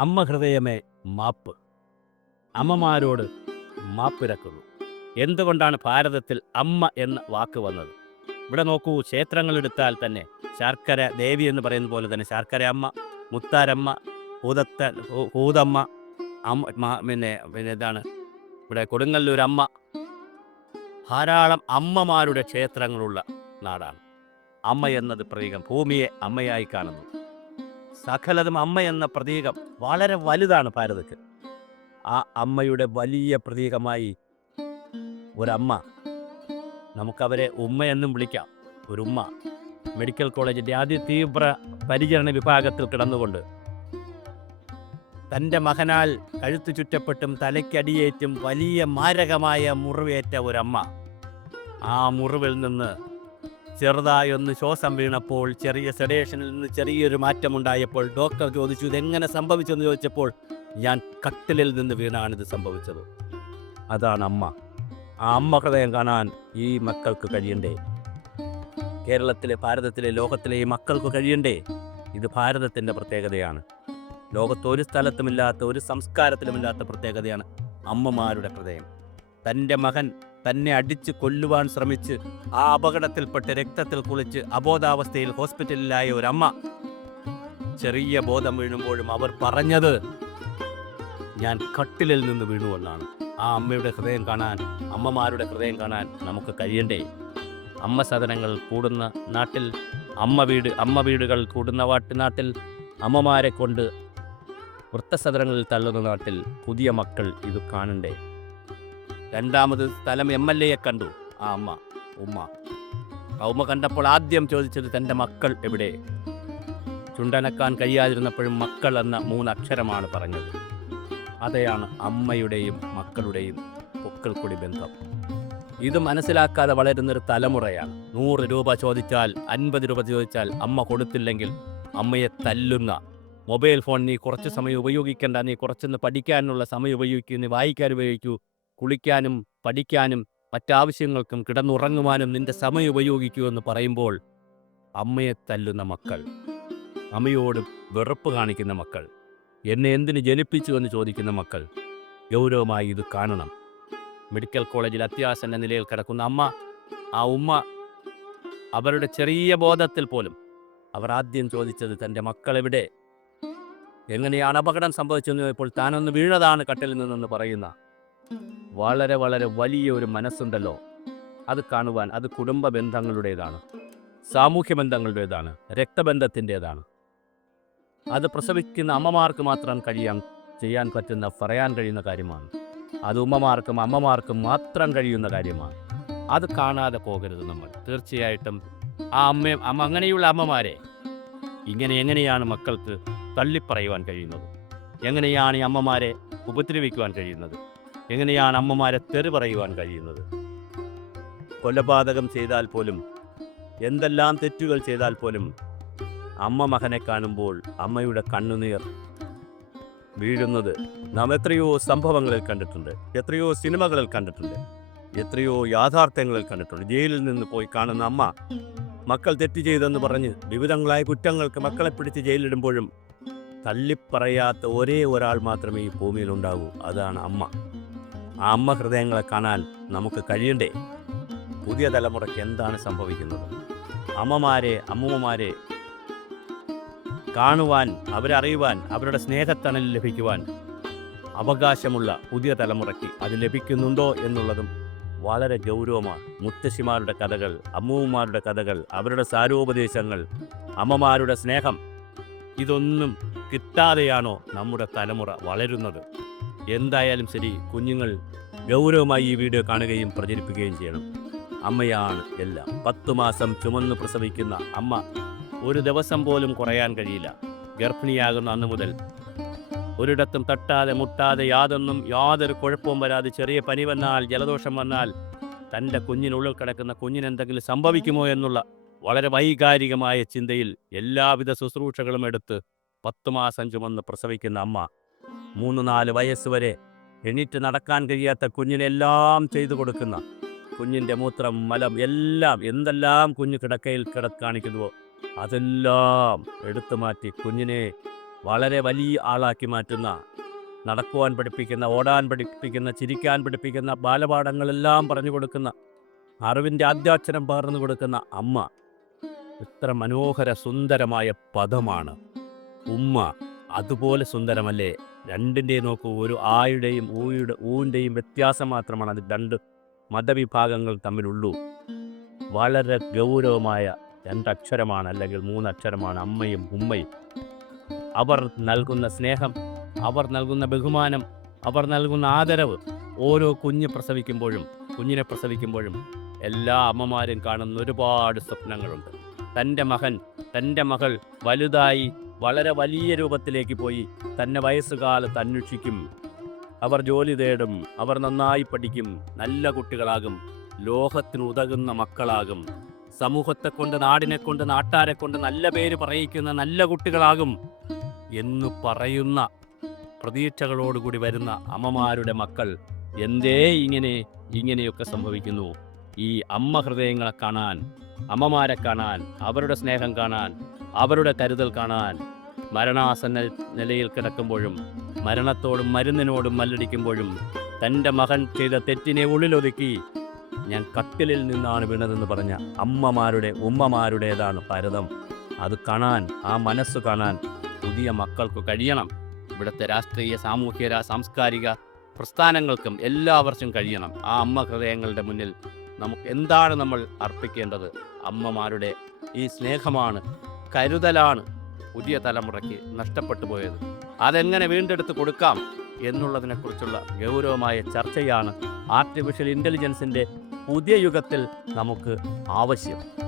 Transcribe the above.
അമ്മ ഹൃദയമേ മാപ്പ്. അമ്മമാരോട് മാപ്പിരക്കുന്നു എന്തുകൊണ്ടാണ് ഭാരതത്തിൽ അമ്മ എന്ന വാക്ക് വന്നത്? ഇവിടെ നോക്കൂ ക്ഷേത്രങ്ങളെടുത്താൽ തന്നെ ശർക്കര ദേവി എന്ന് പറയുന്ന പോലെ തന്നെ ശർക്കര അമ്മ മുത്താരമ്മ ഭൂതത്ത ഭൂതമ്മ അമ്മ പിന്നെ പിന്നെ ഇതാണ് ഇവിടെ കൊടുങ്ങല്ലൂരമ്മ ധാരാളം അമ്മമാരുടെ ക്ഷേത്രങ്ങളുള്ള നാടാണ്. അമ്മ എന്നത് പ്രതീകം ഭൂമിയെ അമ്മയായി കാണുന്നു. സകലതും അമ്മ എന്ന പ്രതീകം വളരെ വലുതാണ് ഭാരതത്തിൽ. ആ അമ്മയുടെ വലിയ പ്രതീകമായി ഒരമ്മ നമുക്കവരെ ഉമ്മ എന്നും വിളിക്കാം. ഒരു ഉമ്മ മെഡിക്കൽ കോളേജിന്റെ ആദ്യ തീവ്ര പരിചരണ വിഭാഗത്തിൽ കിടന്നുകൊണ്ട് തന്റെ മകനാൽ കഴുത്തു ചുറ്റപ്പെട്ടും തലയ്ക്കടിയേറ്റും വലിയ മാരകമായ മുറിവേറ്റ ഒരമ്മ ആ മുറിവിൽ നിന്ന് ചെറുതായൊന്ന് ശ്വാസം വീണപ്പോൾ ചെറിയ സെഡേഷനിൽ നിന്ന് ചെറിയൊരു മാറ്റമുണ്ടായപ്പോൾ ഡോക്ടർ ചോദിച്ചു ഇതെങ്ങനെ സംഭവിച്ചെന്ന് ചോദിച്ചപ്പോൾ ഞാൻ കട്ടിലിൽ നിന്ന് വീണാണിത് സംഭവിച്ചത്. അതാണ് അമ്മ. ആ അമ്മ ഹൃദയം കാണാൻ ഈ മക്കൾക്ക് കഴിയണ്ടേ? കേരളത്തിലെ ഭാരതത്തിലെ ലോകത്തിലെ ഈ മക്കൾക്ക് കഴിയണ്ടേ? ഇത് ഭാരതത്തിന്റെ പ്രത്യേകതയാണ്. ലോകത്ത് ഒരു സ്ഥലത്തുമില്ലാത്ത ഒരു സംസ്കാരത്തിലുമില്ലാത്ത പ്രത്യേകതയാണ് അമ്മമാരുടെ ഹൃദയം. തന്റെ മകൻ തന്നെ അടിച്ച് കൊല്ലുവാൻ ശ്രമിച്ച് ആ അപകടത്തിൽപ്പെട്ട് രക്തത്തിൽ കുളിച്ച് അബോധാവസ്ഥയിൽ ഹോസ്പിറ്റലിലായ ഒരമ്മ. ചെറിയ ബോധം വീഴുമ്പോഴും അവർ പറഞ്ഞത് ഞാൻ കട്ടിലിൽ നിന്ന് വീണുവെന്നാണ് ആ അമ്മയുടെ ഹൃദയം കാണാൻ അമ്മമാരുടെ ഹൃദയം കാണാൻ നമുക്ക് കഴിയണ്ടേ? അമ്മ സദനങ്ങൾ കൂടുന്ന നാട്ടിൽ അമ്മ വീട് അമ്മ വീടുകൾ കൂടുന്ന വാട്ട് നാട്ടിൽ അമ്മമാരെ കൊണ്ട് വൃത്തസദനങ്ങളിൽ തള്ളുന്ന നാട്ടിൽ പുതിയ മക്കൾ ഇത് കാണണ്ടേ? രണ്ടാമത് സ്ഥലം എം എൽ എയെ കണ്ടു. ആ അമ്മ ഉമ്മ. ഉമ്മ കണ്ടപ്പോൾ ആദ്യം ചോദിച്ചത് തന്റെ മക്കൾ എവിടെ? ചുണ്ടനക്കാൻ കഴിയാതിരുന്നപ്പോഴും മക്കൾ എന്ന മൂന്നക്ഷരമാണ് പറഞ്ഞത്. അതെയാണ് അമ്മയുടെയും മക്കളുടെയും പൊക്കൽക്കൊടി ബന്ധം. ഇത് മനസ്സിലാക്കാതെ വളരുന്നൊരു തലമുറയാണ്. നൂറ് രൂപ ചോദിച്ചാൽ അൻപത് രൂപ ചോദിച്ചാൽ അമ്മ കൊടുത്തില്ലെങ്കിൽ അമ്മയെ തല്ലുന്ന. മൊബൈൽ ഫോൺ നീ കുറച്ച് സമയം ഉപയോഗിക്കേണ്ട. നീ കുറച്ചൊന്ന് പഠിക്കാനുള്ള സമയം ഉപയോഗിക്കൂ. നീ വായിക്കാൻ ഉപയോഗിക്കൂ. കുളിക്കാനും പഠിക്കാനും മറ്റാവശ്യങ്ങൾക്കും കിടന്നുറങ്ങുവാനും നിന്റെ സമയം ഉപയോഗിക്കൂ എന്ന് പറയുമ്പോൾ അമ്മയെ തല്ലുന്ന മക്കൾ. അമ്മയോട് വെറുപ്പ് കാണിക്കുന്ന മക്കൾ. എന്നെ എന്തിനു ജനിപ്പിച്ചു എന്ന് ചോദിക്കുന്ന മക്കൾ. ഗൗരവമായി ഇത് കാണണം. മെഡിക്കൽ കോളേജിൽ അത്യാസന്ന നിലയിൽ കിടക്കുന്ന അമ്മ ആ ഉമ്മ അവരുടെ ചെറിയ ബോധത്തിൽ പോലും അവർ ആദ്യം ചോദിച്ചത് തന്റെ മക്കളെവിടെ? എങ്ങനെയാണ് അപകടം സംഭവിച്ചെന്ന് ഇപ്പോൾ താനൊന്ന് വീണതാണ് കട്ടിൽ നിന്നെന്ന് പറയുന്ന വളരെ വളരെ വലിയ ഒരു മനസ്സുണ്ടല്ലോ. അത് കാണുവാൻ അത് കുടുംബ ബന്ധങ്ങളുടേതാണ്. സാമൂഹ്യ ബന്ധങ്ങളുടേതാണ്. രക്തബന്ധത്തിന്റെതാണ്. അത് പ്രസവിക്കുന്ന അമ്മമാർക്ക് മാത്രം കഴിയാൻ ചെയ്യാൻ പറ്റുന്ന പറയാൻ കഴിയുന്ന കാര്യമാണ്. അത് ഉമ്മമാർക്കും അമ്മമാർക്കും മാത്രം കഴിയുന്ന കാര്യമാണ്. അത് കാണാതെ പോകരുത് നമ്മൾ. തീർച്ചയായിട്ടും ആ അമ്മ അമ്മ അങ്ങനെയുള്ള അമ്മമാരെ ഇങ്ങനെ എങ്ങനെയാണ് മക്കൾക്ക് തള്ളിപ്പറയുവാൻ കഴിയുന്നത്? എങ്ങനെയാണ് ഈ അമ്മമാരെ ഉപദ്രവിക്കുവാൻ കഴിയുന്നത്? എങ്ങനെയാണ് അമ്മമാരെ തെറി പറയുവാൻ കഴിയുന്നത്? കൊലപാതകം ചെയ്താൽ പോലും എന്തെല്ലാം തെറ്റുകൾ ചെയ്താൽ പോലും അമ്മ മകനെ കാണുമ്പോൾ അമ്മയുടെ കണ്ണുനീർ വീഴുന്നത് നാം എത്രയോ സംഭവങ്ങളിൽ കണ്ടിട്ടുണ്ട് എത്രയോ സിനിമകളിൽ കണ്ടിട്ടുണ്ട് എത്രയോ യാഥാർത്ഥ്യങ്ങളിൽ കണ്ടിട്ടുണ്ട്. ജയിലിൽ നിന്ന് പോയി കാണുന്ന അമ്മ മക്കൾ തെറ്റ് ചെയ്തെന്ന് പറഞ്ഞ് വിവിധങ്ങളായ കുറ്റങ്ങൾക്ക് മക്കളെ പിടിച്ച് ജയിലിടുമ്പോഴും തള്ളിപ്പറയാത്ത ഒരേ ഒരാൾ മാത്രമേ ഈ ഭൂമിയിൽ ഉണ്ടാകൂ അതാണ് അമ്മ. ആ അമ്മ ഹൃദയങ്ങളെ കാണാൻ നമുക്ക് കഴിയണ്ടേ? പുതിയ തലമുറയ്ക്ക് എന്താണ് സംഭവിക്കുന്നത്? അമ്മമാരെ അമ്മൂമ്മമാരെ കാണുവാൻ അവരറിയുവാൻ അവരുടെ സ്നേഹത്തണൽ ലഭിക്കുവാൻ അവകാശമുള്ള പുതിയ തലമുറയ്ക്ക് അത് ലഭിക്കുന്നുണ്ടോ എന്നുള്ളതും വളരെ ഗൗരവമാണ് മുത്തശ്ശിമാരുടെ കഥകൾ അമ്മൂമ്മമാരുടെ കഥകൾ അവരുടെ സാരോപദേശങ്ങൾ അമ്മമാരുടെ സ്നേഹം. ഇതൊന്നും കിട്ടാതെയാണോ നമ്മുടെ തലമുറ വളരുന്നത്? എന്തായാലും ശരി കുഞ്ഞുങ്ങൾ ഗൗരവമായി ഈ വീഡിയോ കാണുകയും പ്രചരിപ്പിക്കുകയും ചെയ്യണം. അമ്മയാണ് എല്ലാം. പത്ത് മാസം ചുമന്ന് പ്രസവിക്കുന്ന അമ്മ ഒരു ദിവസം പോലും കുറയാൻ കഴിയില്ല. ഗർഭിണിയാകുന്ന അന്ന് മുതൽ ഒരിടത്തും തട്ടാതെ മുട്ടാതെ യാതൊന്നും യാതൊരു കുഴപ്പവും വരാതെ ചെറിയ പനി വന്നാൽ ജലദോഷം വന്നാൽ തന്റെ കുഞ്ഞിനുള്ളിൽ കിടക്കുന്ന കുഞ്ഞിനെന്തെങ്കിലും സംഭവിക്കുമോ എന്നുള്ള വളരെ വൈകാരികമായ ചിന്തയിൽ എല്ലാവിധ ശുശ്രൂഷകളും എടുത്ത് പത്ത് മാസം ചുമന്ന് പ്രസവിക്കുന്ന അമ്മ മൂന്ന് നാല് വയസ്സ് വരെ എണീറ്റ് നടക്കാൻ കഴിയാത്ത കുഞ്ഞിനെല്ലാം ചെയ്തു കൊടുക്കുന്ന കുഞ്ഞിന്റെ മൂത്രം മലം എല്ലാം എന്തെല്ലാം കുഞ്ഞ് കിടക്കയിൽ കിട കാണിക്കുന്നുവോ? അതെല്ലാം എടുത്തു മാറ്റി കുഞ്ഞിനെ വളരെ വലിയ ആളാക്കി മാറ്റുന്ന നടക്കുവാൻ പഠിപ്പിക്കുന്ന ഓടാൻ പഠിപ്പിക്കുന്ന ചിരിക്കാൻ പഠിപ്പിക്കുന്ന ബാലപാഠങ്ങളെല്ലാം പറഞ്ഞു കൊടുക്കുന്ന അറിവിന്റെ ആദ്യാക്ഷരം പകർന്നു കൊടുക്കുന്ന അമ്മ. ഇത്ര മനോഹര സുന്ദരമായ പദമാണ്. ഉമ്മ. അതുപോലെ സുന്ദരമല്ലേ? രണ്ടിന്റെ നോക്കൂ ഒരു ആയുടെയും ഊയുടെ ഊവിന്റെയും വ്യത്യാസം മാത്രമാണ് അത് രണ്ട് മതവിഭാഗങ്ങൾ തമ്മിലുള്ളൂ. വളരെ ഗൗരവമായ രണ്ടക്ഷരമാണ് അല്ലെങ്കിൽ മൂന്നക്ഷരമാണ് അമ്മയും ഉമ്മയും. അവർ നൽകുന്ന സ്നേഹം അവർ നൽകുന്ന ബഹുമാനം അവർ നൽകുന്ന ആദരവ് ഓരോ കുഞ്ഞ് പ്രസവിക്കുമ്പോഴും കുഞ്ഞിനെ പ്രസവിക്കുമ്പോഴും എല്ലാ അമ്മമാരും കാണുന്ന ഒരുപാട് സ്വപ്നങ്ങളുണ്ട്. തന്റെ മകൻ തന്റെ മകൾ വലുതായി വളരെ വലിയ രൂപത്തിലേക്ക് പോയി. തന്നെ വയസ്സുകാലത്ത് അന്വേഷിക്കും അവർ ജോലി തേടും. അവർ നന്നായി പഠിക്കും. നല്ല കുട്ടികളാകും. ലോകത്തിന് ഉതകുന്ന മക്കളാകും. സമൂഹത്തെ കൊണ്ട് നാടിനെ കൊണ്ട് നാട്ടാരെ കൊണ്ട് നല്ല പേര് പറയിക്കുന്ന നല്ല കുട്ടികളാകും എന്ന് പറയുന്ന പ്രതീക്ഷകളോടുകൂടി വരുന്ന അമ്മമാരുടെ മക്കൾ എന്തേ ഇങ്ങനെ ഇങ്ങനെയൊക്കെ സംഭവിക്കുന്നു. ഈ അമ്മ ഹൃദയങ്ങളെ കാണാൻ അമ്മമാരെ കാണാൻ അവരുടെ സ്നേഹം കാണാൻ അവരുടെ കരുതൽ കാണാൻ മരണാസന്ന നിലയിൽ കിടക്കുമ്പോഴും മരണത്തോടും മരുന്നിനോടും മല്ലടിക്കുമ്പോഴും തന്റെ മകൻ ചെയ്ത തെറ്റിനെ ഉള്ളിലൊതുക്കി ഞാൻ കട്ടിലിൽ നിന്നാണ് വീണതെന്ന് പറഞ്ഞ അമ്മമാരുടെ ഉമ്മമാരുടേതാണ് ഭാരതം അത് കാണാൻ ആ മനസ്സ് കാണാൻ പുതിയ മക്കൾക്ക് കഴിയണം. ഇവിടുത്തെ രാഷ്ട്രീയ സാമൂഹ്യ സാംസ്കാരിക പ്രസ്ഥാനങ്ങൾക്കും എല്ലാവർക്കും കഴിയണം. ആ അമ്മ ഹൃദയങ്ങളുടെ മുന്നിൽ നമുക്ക് എന്താണ് നമ്മൾ അർപ്പിക്കേണ്ടത്? അമ്മമാരുടെ ഈ സ്നേഹമാണ് കരുതലാണ് പുതിയ തലമുറയ്ക്ക് നഷ്ടപ്പെട്ടു പോയത്. അതെങ്ങനെ വീണ്ടെടുത്ത് കൊടുക്കാം എന്നുള്ളതിനെക്കുറിച്ചുള്ള ഗൗരവമായ ചർച്ചയാണ് ആർട്ടിഫിഷ്യൽ ഇന്റലിജൻസിന്റെ പുതിയ യുഗത്തിൽ നമുക്ക് ആവശ്യം.